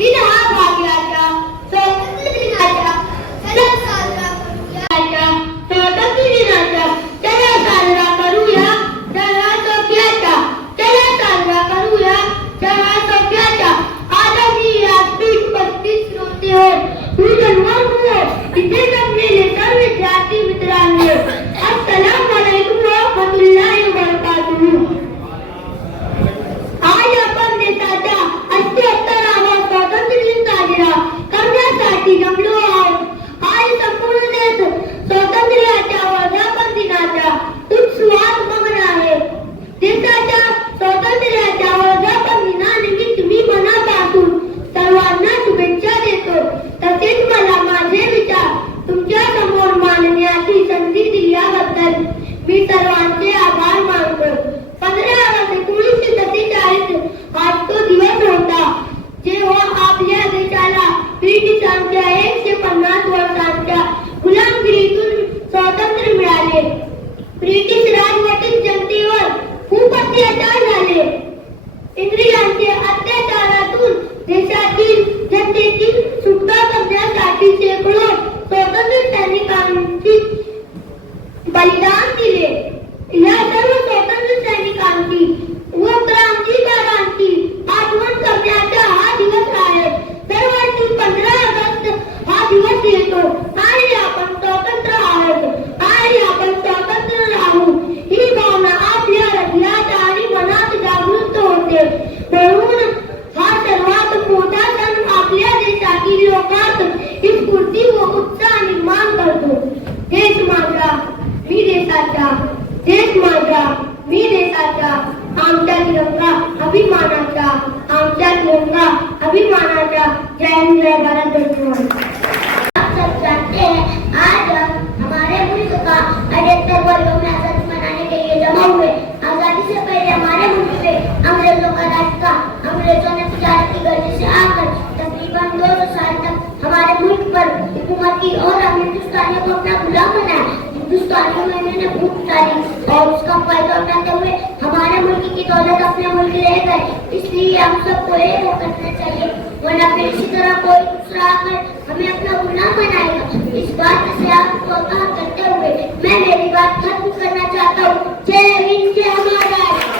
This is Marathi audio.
दिन हा भाग्याचा स्वातंत्र्य दिनाचा चला साजरा करूया स्वातंत्र्य दिनाचा चला साजरा करूया चला सभ्याचा चला साजरा करूया चला सभ्याचा आदरणीय व्यासपीठ 35 श्रोते हो मी जन्माल हुए इथे जमलेले सर्व विद्यार्थी मित्रांनो अस्सलाम वालेकुम व रहमतुल्लाहि व बरकातुहू। आज आपण देशाच्या 78वा स्वातंत्र्य दिन साजरा करण्यासाठी जमलो आहोत। आज संपूर्ण देश स्वातंत्र्याच्या वर्धापन दिनाच्या उत्सवात मग्न आहे। देशाच्या स्वातंत्र्याच्या वर्धापन दिनानिमित्त मी मनापासून सर्वांना शुभेच्छा देतो। तसेच मला माझे विचार तुमच्या समोर मांडण्याची संधी दिल्याबद्दल मी सर्वांचे आभार मानतो। 15 ऑगस्ट 1947 आज तो दिवस होता जेव्हा आपल्या देशाला ब्रिटिशांच्या 150 वर्षांच्या गुलामगिरीतून स्वातंत्र्य मिळाले। ब्रिटिश राजवटीत जनतेवर खूप अत्याचार झाले। इंग्रजांच्या अत्याचारातून देशातील जनतेची सुटका करण्यासाठी शेकडो स्वातंत्र्य सैनिकांनी बलिदान दिले। या सर्व स्वातंत्र्य सैनिकांची व क्रांतिकारकांची आठवण करण्याचा हा दिवस आहे। दरवर्षी 15 ऑगस्ट हा दिवस येतो आणि आपण स्वतंत्र आहोत आणि आपण स्वतंत्र राहू ही भावना आपल्या हृदयात आणि मनात जागृत होते। म्हणून हा सर्वात मोठा सण आपल्या देशातील लोकांत स्फूर्ती व उत्साह निर्माण करतो। देश माझा मी देशाचा देश माझा मी देशाचा आमचा तिरंगा अभिमानाचा आमचा तिरंगा अभिमानाचा। जय हिंद जय भारत जय। आप सब जानते हैं आज हम हमारे मुल्क का 78वां यौम आज़ादी मनाने के लिए जमा हुए। आजादी से पहले हमारे मुल्क पे अंग्रेजों का राज था। अंग्रेजों ने तिजारती गर्जी से आकर तकरीबन 200 साल तक हमारे मुल्क पर हुकूमत की और हम हिंदुस्तानियों को अपना गुलाम बनाया। हिंदुस्तानियों में इन्होंने भूख डाली और उसका फायदा उठाते हुए हमारे मुल्क की दौलत अपने मुल्क रह गए। इसलिए हम सबको एक करना चाहिए वरना फिर इसी तरह कोई दूसरा आकर हमें अपना गुलाम बनाएगा। इस बात से आपको आगाह करते हुए मैं मेरी बात खत्म करना चाहता हूँ। जय हिंद जय भारत।